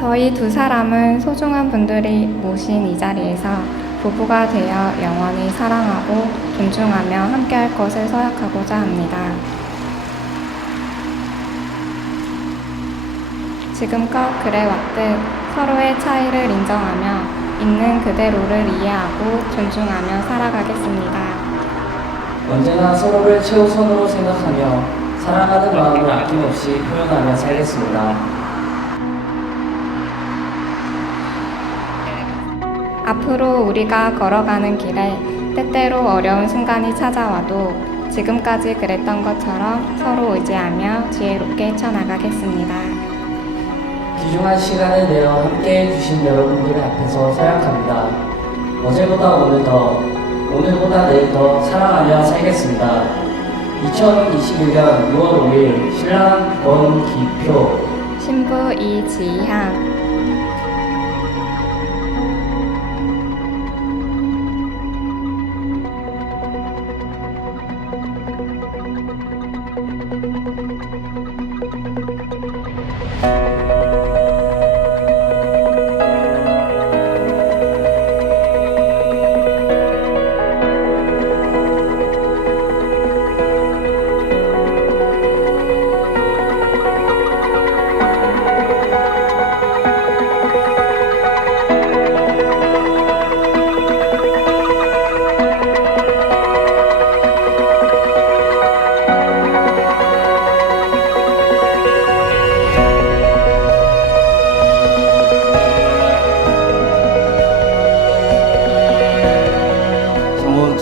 저희 두 사람은 소중한 분들이 모신 이 자리에서 부부가 되어 영원히 사랑하고 존중하며 함께할 것을 서약하고자 합니다. 지금껏 그래왔듯 서로의 차이를 인정하며 있는 그대로를 이해하고 존중하며 살아가겠습니다. 언제나 서로를 최우선으로 생각하며 사랑하는 마음을 아낌없이 표현하며 살겠습니다. 앞으로 우리가 걸어가는 길에 때때로 어려운 순간이 찾아와도 지금까지 그랬던 것처럼 서로 의지하며 지혜롭게 쳐나가겠습니다. 귀중한 시간을 내어 함께 해 주신 여러분들의 앞에서 서약합니다. 어제보다 오늘 더, 오늘보다 내일 더 사랑하며 살겠습니다. 2021년 6월 5일 신랑 권기표 신부 이지향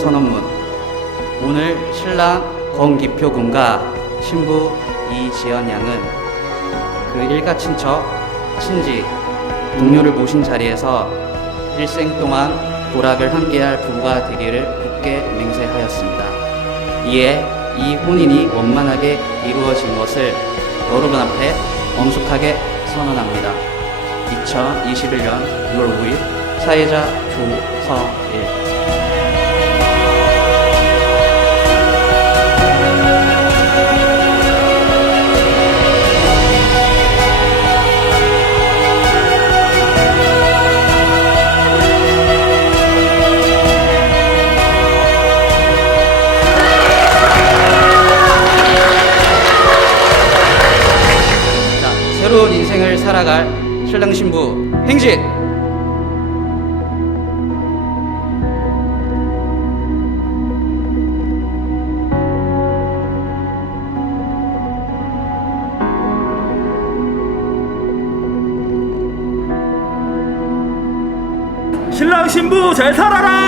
선언문 오늘 신랑 권기표 군과 신부 이지연 양은 그 일가 친척, 친지, 동료를 모신 자리에서 일생 동안 도락을 함께할 부부가 되기를 굳게 맹세하였습니다. 이에 이 혼인이 원만하게 이루어진 것을 여러분 앞에 엄숙하게 선언합니다. 2021년 6월 5일 사회자 조서일 새로운 인생을 살아갈 신랑 신부 행진. 신랑 신부 잘 살아라!